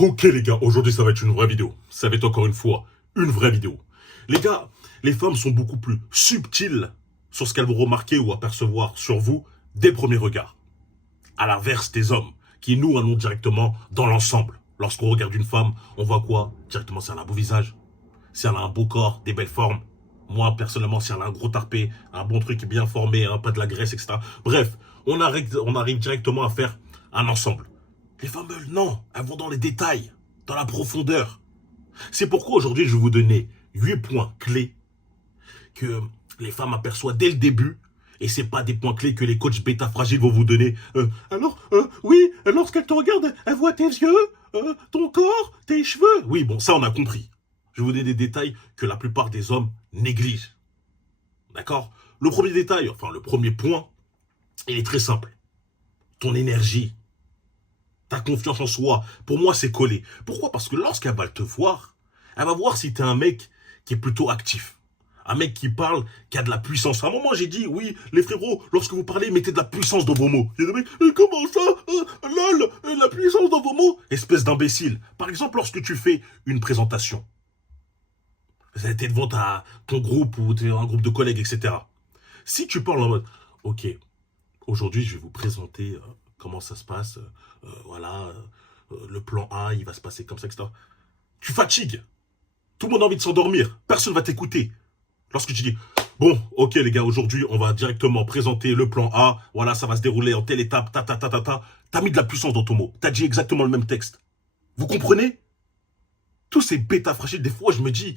Ok les gars, aujourd'hui ça va être une vraie vidéo. Ça va être encore une fois une vraie vidéo. Les gars, les femmes sont beaucoup plus subtiles sur ce qu'elles vont remarquer ou apercevoir sur vous dès le premier regard. À l'inverse des hommes, qui nous allons directement dans l'ensemble. Lorsqu'on regarde une femme, on voit quoi? Directement si elle a un beau visage, si elle a un beau corps, des belles formes. Moi, personnellement, si elle a un gros tarpé, un bon truc bien formé, pas de la graisse, etc. Bref, on arrive directement à faire un ensemble. Les femmes, elles, non, elles vont dans les détails, dans la profondeur. C'est pourquoi aujourd'hui, je vais vous donner 8 points clés que les femmes aperçoivent dès le début. Et c'est pas des points clés que les coachs bêta fragiles vont vous donner. Oui, lorsqu'elle te regarde, elle voit tes yeux, ton corps, tes cheveux. Oui, bon, ça on a compris. Je vais vous donner des détails que la plupart des hommes négligent. D'accord? Le premier détail, enfin le premier point, il est très simple. Ton énergie, ta confiance en soi, pour moi c'est collé. Pourquoi? Parce que lorsqu'elle va te voir, elle va voir si t'es un mec qui est plutôt actif. Un mec qui parle, qui a de la puissance. À un moment, j'ai dit, oui, les frérots, lorsque vous parlez, mettez de la puissance dans vos mots. Il y a des mecs, comment ça lol, la puissance dans vos mots. Espèce d'imbécile. Par exemple, lorsque tu fais une présentation, vous êtes devant ton groupe ou un groupe de collègues, etc. Si tu parles en mode, ok, aujourd'hui, je vais vous présenter comment ça se passe. Voilà, le plan A, il va se passer comme ça, etc. Tu fatigues. Tout le monde a envie de s'endormir. Personne ne va t'écouter. Lorsque tu dis, bon, ok les gars, aujourd'hui, on va directement présenter le plan A. Voilà, ça va se dérouler en telle étape, T'as mis de la puissance dans ton mot. T'as dit exactement le même texte. Vous comprenez? Tous ces bêta fragiles, des fois, je me dis,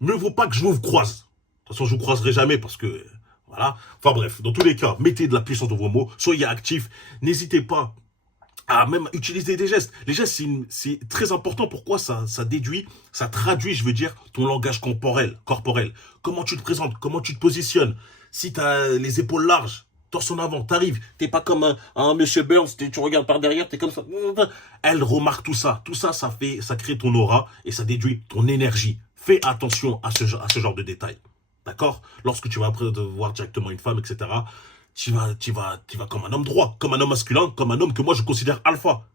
mieux vaut pas que je vous croise. De toute façon, je vous croiserai jamais parce que, voilà. Enfin bref, dans tous les cas, mettez de la puissance dans vos mots. Soyez actifs. N'hésitez pas à même utiliser des gestes. Les gestes, c'est très important. Pourquoi ça déduit, ça traduit, je veux dire, ton langage corporel. Comment tu te présentes, comment tu te positionnes. Si tu as les épaules larges, torse en avant, t'arrives. T'es pas comme un monsieur Burns, tu regardes par derrière, t'es comme ça. Elle remarque tout ça. Tout ça, ça crée ton aura et ça déduit ton énergie. Fais attention à ce genre de détails. D'accord? Lorsque tu vas après voir directement une femme, etc., tu vas comme un homme droit, comme un homme masculin, comme un homme que moi je considère alpha.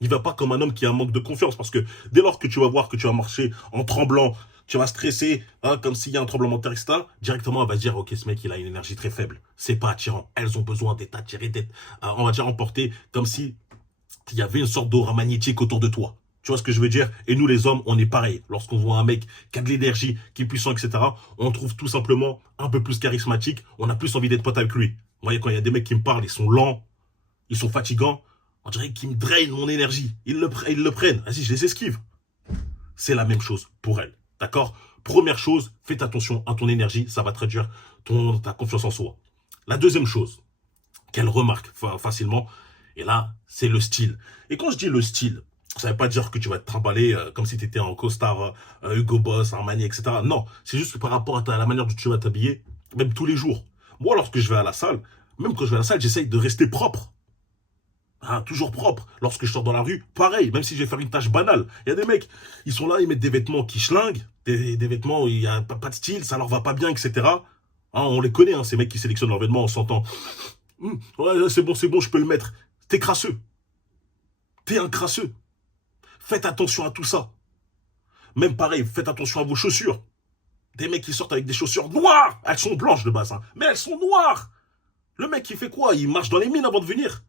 Il va pas comme un homme qui a un manque de confiance, parce que dès lors que tu vas voir que tu vas marcher en tremblant, tu vas stresser, comme s'il y a un tremblement de terre, etc., directement elle va se dire, ok, ce mec il a une énergie très faible, c'est pas attirant. Elles ont besoin d'être attirées, d'être, on va dire, emportées, comme si il y avait une sorte d'aura magnétique autour de toi. Tu vois ce que je veux dire? Et nous, les hommes, on est pareil. Lorsqu'on voit un mec qui a de l'énergie, qui est puissant, etc., on trouve tout simplement un peu plus charismatique. On a plus envie d'être pote avec lui. Vous voyez, quand il y a des mecs qui me parlent, ils sont lents, ils sont fatigants, on dirait qu'ils me drainent mon énergie. Ils le prennent. Vas-y, je les esquive. C'est la même chose pour elle. D'accord? Première chose, faites attention à ton énergie. Ça va traduire ta confiance en soi. La deuxième chose qu'elle remarque facilement, et là, c'est le style. Et quand je dis le style, ça ne veut pas dire que tu vas te trimballer comme si tu étais en costard Hugo Boss, Armani, etc. Non, c'est juste par rapport à la manière dont tu vas t'habiller, même tous les jours. Moi, lorsque je vais à la salle, même quand je vais à la salle, j'essaye de rester propre. Hein, toujours propre. Lorsque je sors dans la rue, pareil, même si je vais faire une tâche banale. Il y a des mecs, ils sont là, ils mettent des vêtements qui schlinguent, des vêtements où il n'y a pas de style, ça leur va pas bien, etc. Hein, on les connaît, hein, ces mecs qui sélectionnent leurs vêtements en s'entend. Ouais, c'est bon, je peux le mettre. T'es crasseux. T'es un crasseux. Faites attention à tout ça. Même pareil, faites attention à vos chaussures. Des mecs qui sortent avec des chaussures noires. Elles sont blanches de base, hein, mais elles sont noires. Le mec, il fait quoi? Il marche dans les mines avant de venir.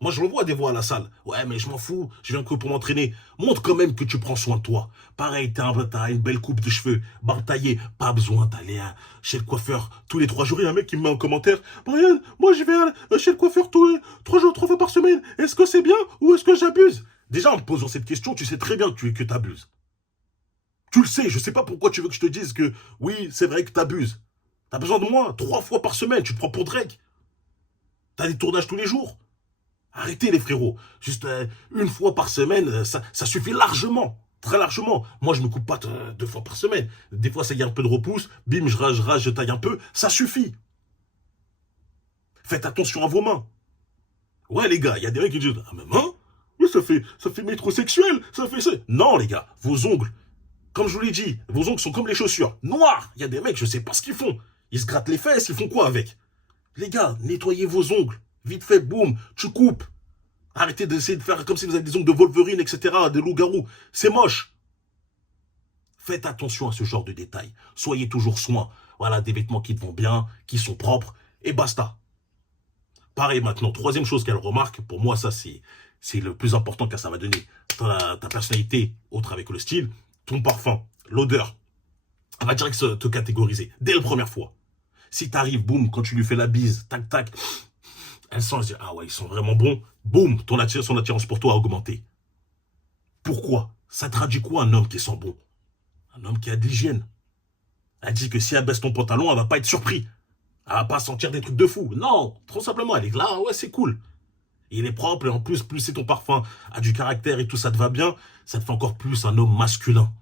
Moi, je le vois des fois à la salle. Ouais, mais je m'en fous. Je viens que pour m'entraîner. Montre quand même que tu prends soin de toi. Pareil, t'as une belle coupe de cheveux, barbe taillée. Pas besoin d'aller chez le coiffeur tous les 3 jours. Il y a un mec qui me met en commentaire. Brian, moi, je vais chez le coiffeur tous les 3 jours, 3 fois par semaine. Est-ce que c'est bien ou est-ce que j'abuse? Déjà, en me posant cette question, tu sais très bien que t'abuses. Tu le sais. Je sais pas pourquoi tu veux que je te dise que oui, c'est vrai que t'abuses. T'as besoin de moi 3 fois par semaine. Tu te prends pour Drake. T'as des tournages tous les jours. Arrêtez les frérots. Juste une fois par semaine, ça suffit largement. Très largement. Moi, je me coupe pas 2 fois par semaine. Des fois, ça y a un peu de repousse. Bim, je rage, je taille un peu. Ça suffit. Faites attention à vos mains. Ouais, les gars, il y a des mecs qui disent, ah, mais main? Mais ça fait métrosexuel. Ça fait ça. Non, les gars, vos ongles. Comme je vous l'ai dit, vos ongles sont comme les chaussures. Noirs. Il y a des mecs, je sais pas ce qu'ils font. Ils se grattent les fesses, ils font quoi avec? Les gars, nettoyez vos ongles. Vite fait, boum, tu coupes. Arrêtez d'essayer de faire comme si vous avez des ongles de Wolverine, etc., des loups-garous. C'est moche. Faites attention à ce genre de détails. Soyez toujours soin. Voilà, des vêtements qui te vont bien, qui sont propres, et basta. Pareil maintenant, troisième chose qu'elle remarque, pour moi ça c'est le plus important car ça va donner ta personnalité, autre avec le style, ton parfum, l'odeur. Elle va direct te catégoriser, dès la première fois. Si t'arrives, boum, quand tu lui fais la bise, tac tac, elle sent, elle se dit, ah ouais, ils sont vraiment bons, boum, son attirance pour toi a augmenté. Pourquoi? Ça traduit quoi un homme qui sent bon? Un homme qui a de l'hygiène. Elle dit que si elle baisse ton pantalon, elle va pas être surpris. Elle va pas sentir des trucs de fou. Non, trop simplement, elle est là, ouais, c'est cool. Il est propre et en plus c'est ton parfum a du caractère et tout, ça te va bien, ça te fait encore plus un homme masculin.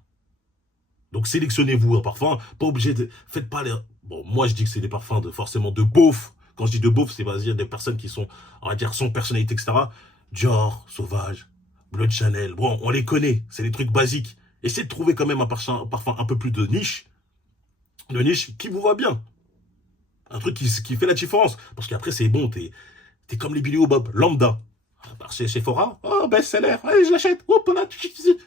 Donc sélectionnez-vous un parfum, pas obligé de... Faites pas les... Bon, moi je dis que c'est des parfums forcément de beauf. Quand je dis de beauf, c'est à dire des personnes qui sont, on va dire, sans personnalité, etc. Dior, Sauvage, Bleu de Chanel, bon, on les connaît, c'est des trucs basiques. Essayez de trouver quand même un parfum un peu plus de niche qui vous va bien. Un truc qui fait la différence. Parce qu'après, c'est bon, t'es comme les Billy Bob, lambda. Chez Sephora, oh, best-seller, allez, je l'achète.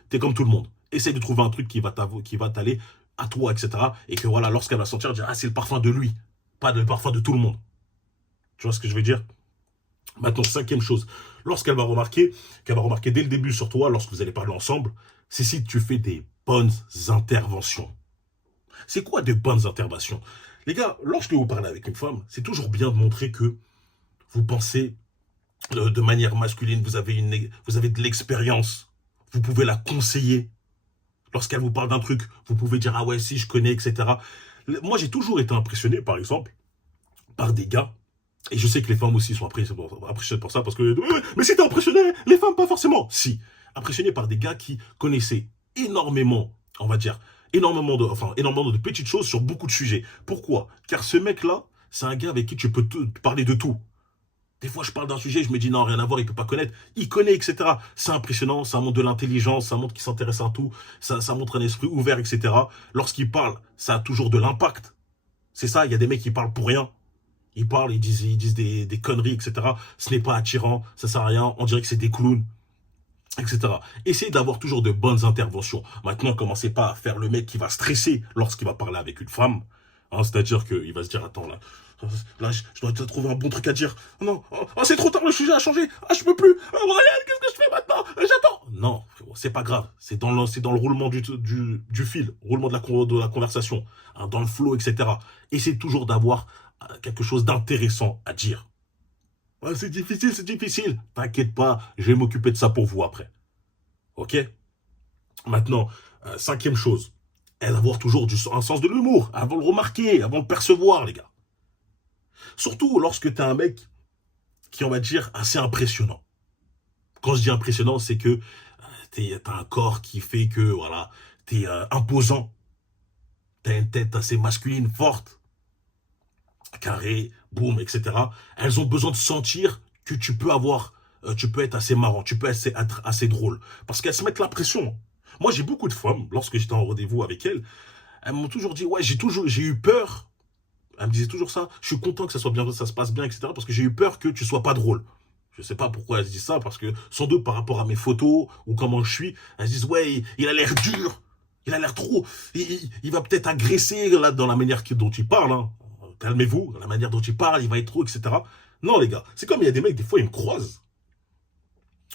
T'es comme tout le monde. Essaye de trouver un truc qui va t'aller à toi, etc. Et que voilà, lorsqu'elle va sentir, elle dire, ah, c'est le parfum de lui, pas le parfum de tout le monde. Tu vois ce que je veux dire? Maintenant, cinquième chose, lorsqu'elle va remarquer, dès le début sur toi, lorsque vous allez parler ensemble, c'est si tu fais des bonnes interventions. C'est quoi des bonnes interventions? Les gars, lorsque vous parlez avec une femme, c'est toujours bien de montrer que vous pensez de manière masculine, vous avez de l'expérience, vous pouvez la conseiller. Lorsqu'elle vous parle d'un truc, vous pouvez dire, ah ouais, si, je connais, etc. Moi, j'ai toujours été impressionné, par exemple, par des gars, et je sais que les femmes aussi sont impressionnées pour ça, parce que, mais si t'es impressionné, les femmes, pas forcément. Si, impressionné par des gars qui connaissaient énormément, on va dire, énormément de petites choses sur beaucoup de sujets. Pourquoi? Car ce mec-là, c'est un gars avec qui tu peux te parler de tout. Des fois, je parle d'un sujet, je me dis non, rien à voir, il peut pas connaître. Il connaît, etc. C'est impressionnant, ça montre de l'intelligence, ça montre qu'il s'intéresse à tout, ça montre un esprit ouvert, etc. Lorsqu'il parle, ça a toujours de l'impact. C'est ça, il y a des mecs qui parlent pour rien. Ils parlent, ils disent des conneries, etc. Ce n'est pas attirant, ça sert à rien, on dirait que c'est des clowns, etc. Essayez d'avoir toujours de bonnes interventions. Maintenant, commencez pas à faire le mec qui va stresser lorsqu'il va parler avec une femme. Hein, c'est-à-dire qu'il va se dire, attends, là, je dois te trouver un bon truc à dire. Non, oh, c'est trop tard, le sujet a changé. Ah, je peux plus. Oh, Brian, qu'est-ce que je fais maintenant? J'attends. Non, c'est pas grave. C'est dans le roulement du fil, roulement de la conversation, hein, dans le flow, etc. Essayez toujours d'avoir quelque chose d'intéressant à dire. Ah, c'est difficile, c'est difficile. T'inquiète pas, je vais m'occuper de ça pour vous après. Ok? Maintenant, cinquième chose, elle va avoir toujours un sens de l'humour, avant de le remarquer, avant de le percevoir, les gars. Surtout lorsque t'es un mec qui, on va dire, assez impressionnant. Quand je dis impressionnant, c'est que t'as un corps qui fait que, voilà, t'es imposant. T'as une tête assez masculine, forte, carré, boum, etc. Elles ont besoin de sentir que tu peux être assez marrant, tu peux être assez drôle. Parce qu'elles se mettent la pression. Moi, j'ai beaucoup de femmes, lorsque j'étais en rendez-vous avec elles m'ont toujours dit, ouais, j'ai eu peur. Elle me disait toujours ça, je suis content que ça se passe bien, etc. Parce que j'ai eu peur que tu sois pas drôle. Je sais pas pourquoi elles se disent ça, parce que sans doute par rapport à mes photos ou comment je suis, elles se disent, ouais, il a l'air dur, il a l'air trop, il va peut-être agresser là, dans la manière dont il parle. Hein. Calmez-vous, la manière dont il parle, il va être trop, etc. Non, les gars, c'est comme il y a des mecs, des fois, ils me croisent.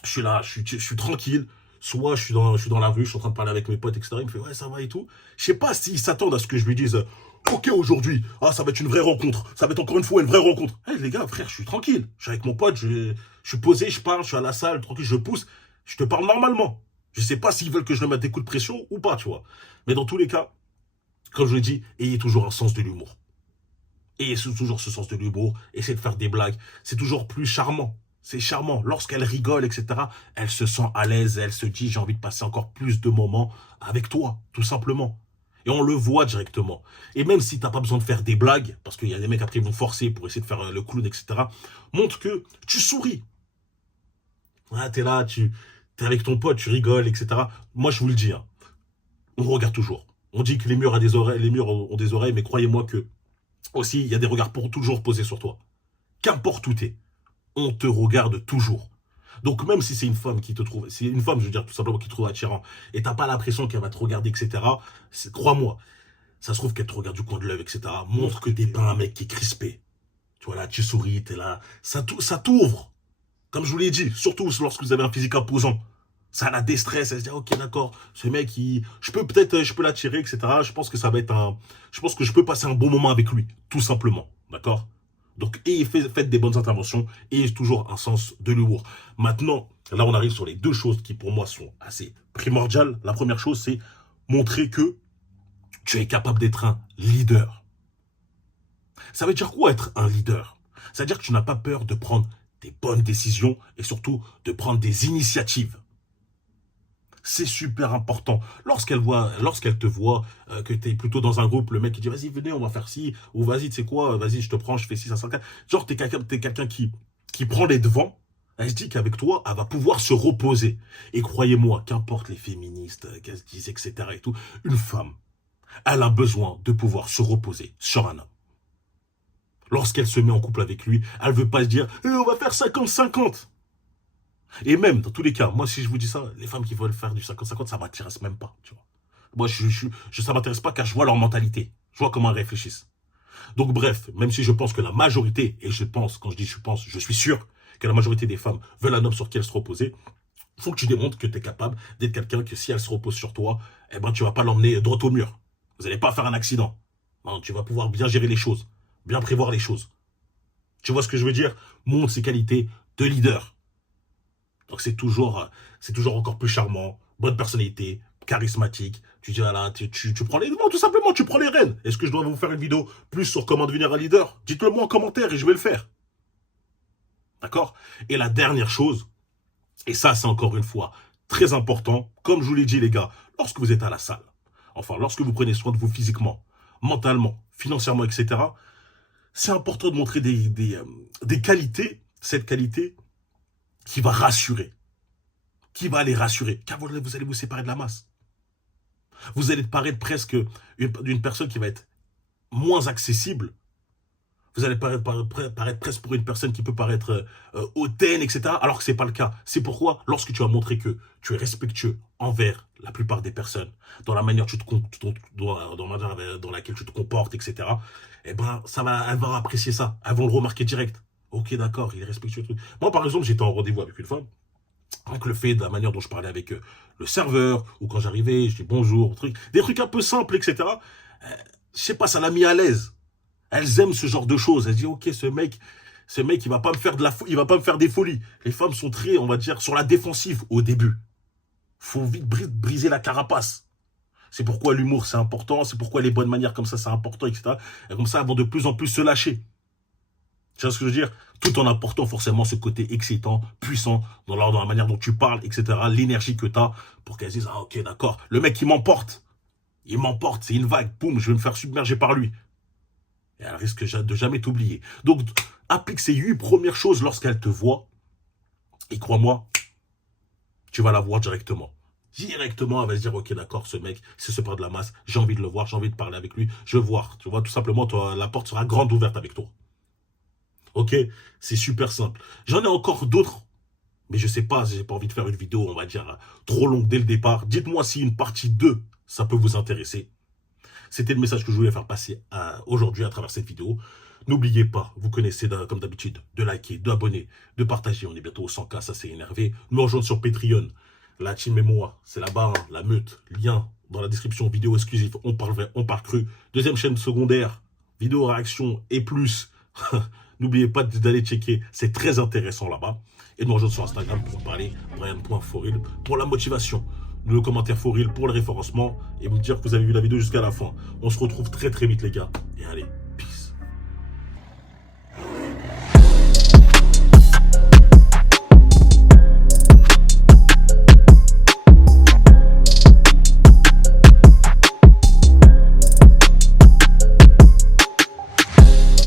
Je suis là, je suis tranquille. Soit je suis dans la rue, je suis en train de parler avec mes potes, etc. Il me fait, ouais, ça va et tout. Je sais pas s'ils s'attendent à ce que je lui dise, ok, aujourd'hui, ah, ça va être une vraie rencontre. Ça va être encore une fois une vraie rencontre. Hey, les gars, frère, je suis tranquille. Je suis avec mon pote, je suis posé, je parle, je suis à la salle, tranquille, je pousse. Je te parle normalement. Je sais pas s'ils veulent que je leur mette des coups de pression ou pas, tu vois. Mais dans tous les cas, comme je l'ai dit, ayez toujours un sens de l'humour. Ayez toujours ce sens de l'humour. Essayez de faire des blagues. C'est toujours plus charmant. C'est charmant. Lorsqu'elle rigole, etc., elle se sent à l'aise. Elle se dit, j'ai envie de passer encore plus de moments avec toi, tout simplement. Et on le voit directement. Et même si tu n'as pas besoin de faire des blagues, parce qu'il y a des mecs après qui vont forcer pour essayer de faire le clown, etc., montre que tu souris. Ah, t'es là, t'es avec ton pote, tu rigoles, etc. Moi, je vous le dis, hein, on regarde toujours. On dit que les murs ont des oreilles, mais croyez-moi que aussi, il y a des regards pour toujours posés sur toi. Qu'importe où t'es, on te regarde toujours. Donc même si c'est une femme qui te trouve, c'est une femme, je veux dire, tout simplement, qui te trouve attirant, et t'as pas l'impression qu'elle va te regarder, etc., crois-moi, ça se trouve qu'elle te regarde du coin de l'œil, etc., montre que t'es pas un mec qui est crispé. Tu vois, là, tu souris, t'es là, ça t'ouvre. Comme je vous l'ai dit, surtout lorsque vous avez un physique imposant. Ça la déstresse, elle se dit, ok, d'accord, ce mec, je peux l'attirer, etc. Je pense que ça va être je pense que je peux passer un bon moment avec lui, tout simplement, d'accord? Donc, et faites des bonnes interventions, et toujours un sens de l'humour. Maintenant, là, on arrive sur les deux choses qui, pour moi, sont assez primordiales. La première chose, c'est montrer que tu es capable d'être un leader. Ça veut dire quoi être un leader? Ça veut dire que tu n'as pas peur de prendre des bonnes décisions et surtout de prendre des initiatives. C'est super important. Lorsqu'elle te voit, que tu es plutôt dans un groupe, le mec qui dit vas-y, venez, on va faire ci, ou vas-y, tu sais quoi, vas-y, je te prends, je fais ci, ça, ça. Genre, t'es quelqu'un qui prend les devants. Elle se dit qu'avec toi, elle va pouvoir se reposer. Et croyez-moi, qu'importe les féministes, qu'elles disent, etc. et tout, une femme, elle a besoin de pouvoir se reposer sur un homme. Lorsqu'elle se met en couple avec lui, elle ne veut pas se dire on va faire 50-50. Et même, dans tous les cas, moi, si je vous dis ça, les femmes qui veulent faire du 50-50, ça ne m'intéresse même pas. Tu vois. Moi, ça ne m'intéresse pas car je vois leur mentalité. Je vois comment elles réfléchissent. Donc, bref, même si je pense que la majorité, et je pense, quand je dis je pense, je suis sûr que la majorité des femmes veulent un homme sur qui elles se reposer, il faut que tu démontres que tu es capable d'être quelqu'un que si elle se repose sur toi, eh ben, tu ne vas pas l'emmener droit au mur. Vous n'allez pas faire un accident. Non, tu vas pouvoir bien gérer les choses, bien prévoir les choses. Tu vois ce que je veux dire? Montre ses qualités de leader. Donc c'est toujours encore plus charmant, bonne personnalité, charismatique. Tu dis, voilà, tu prends les devants, tout simplement, tu prends les rênes. Est-ce que je dois vous faire une vidéo plus sur comment devenir un leader? Dites-le moi en commentaire et je vais le faire. D'accord? Et la dernière chose, et ça c'est encore une fois très important, comme je vous l'ai dit les gars, lorsque vous êtes à la salle, enfin lorsque vous prenez soin de vous physiquement, mentalement, financièrement, etc., c'est important de montrer des qualités, cette qualité qui va rassurer, qui va les rassurer, car vous allez vous séparer de la masse. Vous allez paraître presque d'une personne qui va être moins accessible. Vous allez paraître presque pour une personne qui peut paraître hautaine, etc. Alors que ce n'est pas le cas. C'est pourquoi, lorsque tu as montré que tu es respectueux envers la plupart des personnes, dans la manière dans laquelle tu te comportes, etc., eh ben, elles vont apprécier ça. Elles vont le remarquer direct. Ok, d'accord, il est respectueux. Moi, par exemple, j'étais en rendez-vous avec une femme. Donc, le fait de la manière dont je parlais avec le serveur, ou quand j'arrivais, je dis bonjour, des trucs un peu simples, etc. Je sais pas, ça l'a mis à l'aise. Elles aiment ce genre de choses. Elles disent, ok, ce mec, il va pas me faire il va pas me faire des folies. Les femmes sont très, on va dire, sur la défensive au début. Faut vite briser la carapace. C'est pourquoi l'humour, c'est important. C'est pourquoi les bonnes manières comme ça, c'est important, etc. Et comme ça, elles vont de plus en plus se lâcher. Tu vois ce que je veux dire? Tout en apportant forcément ce côté excitant, puissant, dans la manière dont tu parles, etc. L'énergie que tu as pour qu'elles disent, ah ok, d'accord. Le mec, il m'emporte. Il m'emporte, c'est une vague. Boum, je vais me faire submerger par lui. Et elle risque de jamais t'oublier. Donc, applique ces 8 premières choses lorsqu'elle te voit. Et crois-moi, tu vas la voir directement. Directement, elle va se dire, ok, d'accord, ce mec, c'est ce pas de la masse. J'ai envie de le voir, j'ai envie de parler avec lui. Je veux voir. Tu vois, tout simplement, la porte sera grande ouverte avec toi. Ok, c'est super simple. J'en ai encore d'autres, mais je sais pas, j'ai pas envie de faire une vidéo, on va dire, trop longue dès le départ. Dites-moi si une partie 2, ça peut vous intéresser. C'était le message que je voulais faire passer aujourd'hui à travers cette vidéo. N'oubliez pas, vous connaissez comme d'habitude, de liker, d'abonner, de partager. On est bientôt au 100K, ça c'est énervé. Nous rejoindre sur Patreon. La team et moi, c'est là-bas, hein, la meute. Lien dans la description, vidéo exclusive. On parle vrai, on parle cru. Deuxième chaîne secondaire, vidéo réaction et plus. N'oubliez pas d'aller checker, c'est très intéressant là-bas. Et nous rejoindre sur Instagram pour parler, Brian.Foril, pour la motivation. Le commentaire Foril pour le référencement et me dire que vous avez vu la vidéo jusqu'à la fin. On se retrouve très très vite les gars. Et allez,